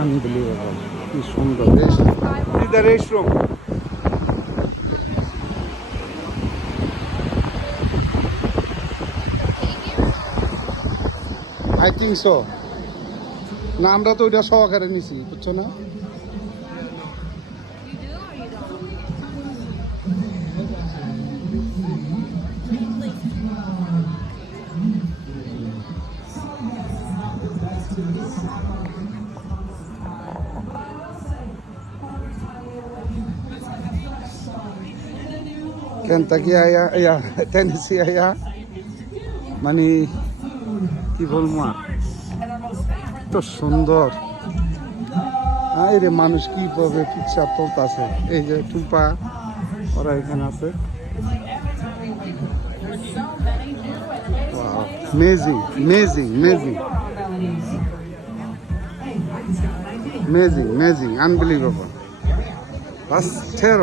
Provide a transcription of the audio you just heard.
আনবিলিভেবল, কি সুন্দর restroom. I think so. না, আমরা তো ওইটা সহকারে নিছি, বুঝছো না? কেনটাকি আয়া, টেনেসি আয়া, মানে কি বলবো, এত সুন্দর। এই রে, মানুষ কিভাবে পিকচার তুলতেছে। এই যে টুপা, ওরা এখানে আছে। মেজিং, মেজিং, মেজিং, মেজিং, মেজিং, আনবিলিভেবল। That's terrible.